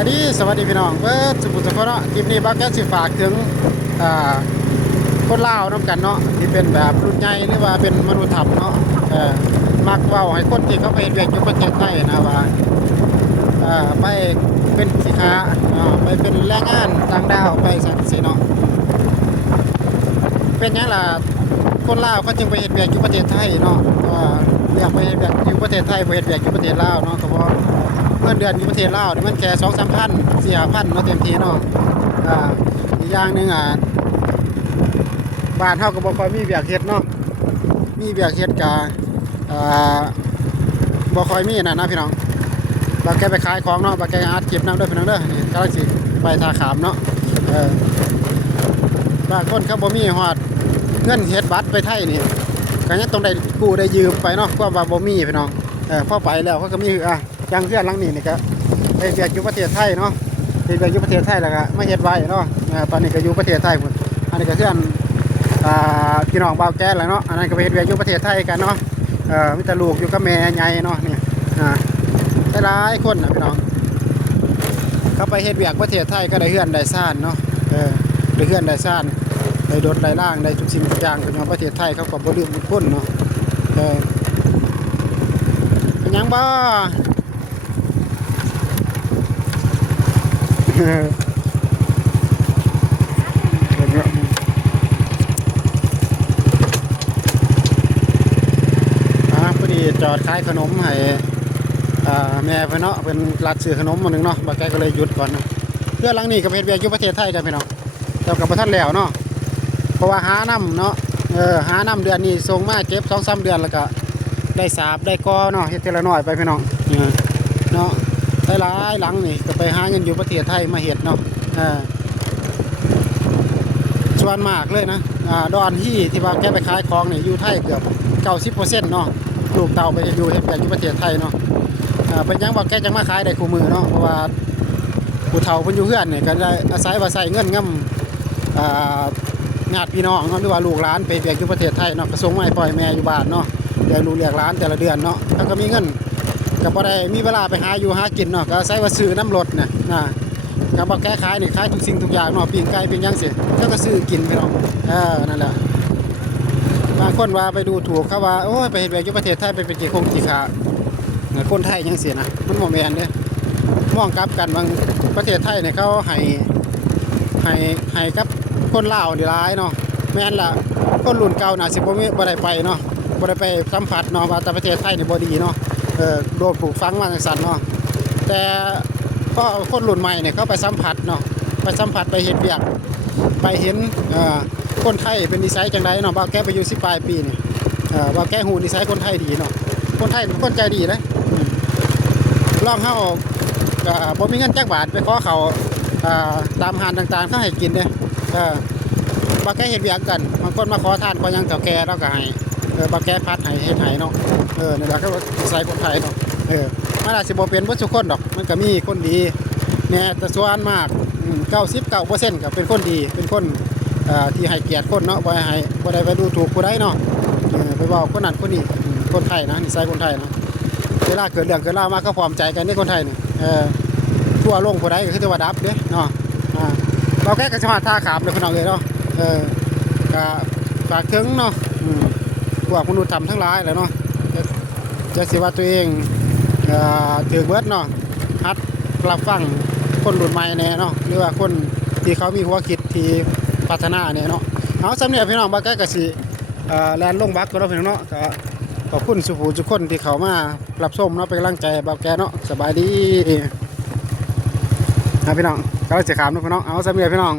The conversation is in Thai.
ายดีสวัสดีพี่น้องเบิร์ดสุขุมสุขเนาะคลิปนี้บ้าแก้สิฝากถึงคนลาวน้ำกันเนาะที่เป็นแบบรุ่นใหญ่หรือว่าเป็นมนุษย์ธรรมเนาะมักเว้าให้คนที่เขาไปเรียนอยู่ประเทศไทยนะว่าไปเป็นสิค้าไปเป็นแรงงานต่างดาวไปสักสิเนาะเป็นยังล่ะคนลาวเขาจึงไปเฮ็ดเวียกอยู่ประเทศไทยเนาะเรียกไปเฮ็ดเวียกอยู่ประเทศไทยไปเฮ็ดเวียกอยู่ประเทศลาวเนาะก็เพราะเงินเดือนอยู่ประเทศลาวนี่มันแค่2-3 พัน4-5 พันเนาะเต็มทีเนาะอีกอย่างหนึ่งบ้านเฮาก็บ่ค่อยมีเวียกเฮ็ดเนาะมีเวียกเฮ็ดก็บ่ค่อยมีนะพี่น้องบางแกไปขายของเนาะบางแกอัดเก็บน้ำด้วยพี่น้องเด้อนี่กำลังสิไปท่าขามเนาะบางคนเขาบ่มีฮอดเงินเฮ็ดบัตรไปไทยนี่ก็ยังต้องได้กู้ได้ยืมไปเนาะก็ว่าบ่มีพี่น้องพอไปแล้วเขาก็มีจังเพื่อนหลังนี้ก็ไปเรียนอยู่ประเทศไทยเนาะไปเรียนอยู่ประเทศไทยแล้วก็มาเฮ็ดไว้เนาะตอนนี้ก็อยู่ประเทศไทยพุ่นอันนี้ก็เพื่อนพี่น้องบ่าวแก่แล้วเนาะอันนั้นก็ไปเฮ็ดเวียกอยู่ประเทศไทยกันเนาะมีแต่ลูกอยู่กับแม่ใหญ่เนาะนี่หลายคนนะพี่น้องเขาไปเฮ็ดเวียกประเทศไทยก็ได้เฮือนได้ซ่านเนาะได้เฮือนได้ซ่านได้รถได้ล่างได้ทุกสิ่งทุกอย่างคือประเทศไทยเขาก็บ่ลืมบุญคุณเนาะเป็นยังบ่พอดีจอดขายขนมให้แม่เพิ่นเนาะเป็นรัดซื้อขนมมาหนึ่งเนาะบางแกก็เลยหยุดก่อนนะเพื่อหลังนี้ก็เป็นเวียกอยู่ประเทศไทยกันพี่น้องแต่กับประท่านแล้วเนาะเพราะว่าหาน้ำเนาะหาน้ำเดือนนี้ส่งมาเก็บ2-3 เดือนแล้วก็ได้สาบได้กอเนาะเฮ็ดทีละน้อยไปพี่น้องเนาะหลายหลังนี่ก็ไปหาเงินอยู่ประเทศไทยมาเฮ็ดเนาะส่วนมากเลยนะดอนที่ว่าแกไปขายของนี่อยู่ไทยเกือบ90%เนาะลูกเต่าไปอยู่เฮ็ดแบบอยู่ประเทศไทยเนาะเป็นยังบอกแกจังมาขายได้คู่มือเนาะเพราะว่าผู้เฒ่าเพิ่นอยู่เฮือนนี่ก็ได้อาศัยว่าใช้เงินงญาติพี่น้องเนาะหรือว่าลูกหลานไปเวียกอยู่ประเทศไทยเนาะก็ส่งมาให้พ่อแม่อยู่บ้านเนาะเลี้ยงลูกเลี้ยงหลานแต่ละเดือนเนาะถ้าก็มีเงินก็บ่ได้มีเวลาไปหาอยู่หากินเนาะก็อาศัยว่าซื้อน้ำรถเนี่ยก็บอกแกขายนี่ขายทุกสิ่งทุกอย่างเนาะปิ้งไก่ปิ้งย่างสิแล้วก็ซื้อกินพี่น้องนั่นแหละบางคนว่าไปดูถูกเขาว่าโอ้ยไปเฮ็ดเวียกอยู่ประเทศไทยเป็นกี่คงกี่ขาคนไทยยังเสียนะมันบ่แม่นเด้มองกลับกันบางประเทศไทยเนี่ยเขาให้กับคนลาวนี่หลายเนาะแม่นล่ะคนรุ่นเก่าน่ะสิบ่ได้ไปเนาะบ่ได้ไปสัมผัสเนาะว่าแต่ประเทศไทยนี่บ่ดีเนาะโดนปลูกฝังมาจังซั่นเนาะแต่ก็คนรุ่นใหม่เนี่ยเขาไปสัมผัสเนาะไปสัมผัสไปเฮ็ดเวียกไปเห็นคนไทยเป็นนิสัยจังไดเนาะบ่าวแกไปอยู่10 ปลายปีนี่บ่าวแกฮู้นิสัยคนไทยดีเนาะคนไทยเป็นคนใจดีนะลองเฮาบ่มีเงินจักบาทไปขอเขาตามห้างต่างๆเขาให้กินเด้บ่าวแกเฮ็ดเวียกกันบางคนมาขอทานขอหยังเฒ่าแก่เราก็ให้บ่าวแกพัดให้เฮ็ดให้เนาะนี่ล่ะคือนิสัยคนไทยเนาะมันอาจสิบ่เป็นเบิดทุกคนดอกมันก็มีคนดีแม้แต่ส่วนมาก99%ก็เป็นคนดีเป็นคนที่ให้เกียรติคนเนาะบ่ได้ไปดูถูกผู้ใดเนาะไปเว้าคนนั้นคนนี้คนไทยนะนิสัยคนไทยนะเวลาเกิดเรื่องเกิดราวมาก็พร้อมใจกันนี่คนไทยนี่ทั่วโลกผู้ใดก็คือจะว่าดับเด้เนาะเราแค่กระชากท่าขามเลยพี่น้องเลยเนาะก็ฝากถึงเนาะพวกมนุษย์ธรรมทั้งหลายแหละเนาะจะสิว่าตัวเองถือเบิดเนาะฮัดรับฟังคนรุ่นใหม่แน่เนาะหรือว่าคนที่เขามีหัวคิดที่พัฒนาเนี่ยเนาะเอาสำเนียงพี่น้องบางแกก็สิแลนลงบักก็แล้วพี่น้องเนาะก็ขอบคุณสุภูทุกคนที่เขามารับชมเนาะเป็นกำลังใจบ่าวแกเนาะสบายดีนะพี่น้องก็จะขามนะพี่น้องเอาสำเนียงพี่น้อง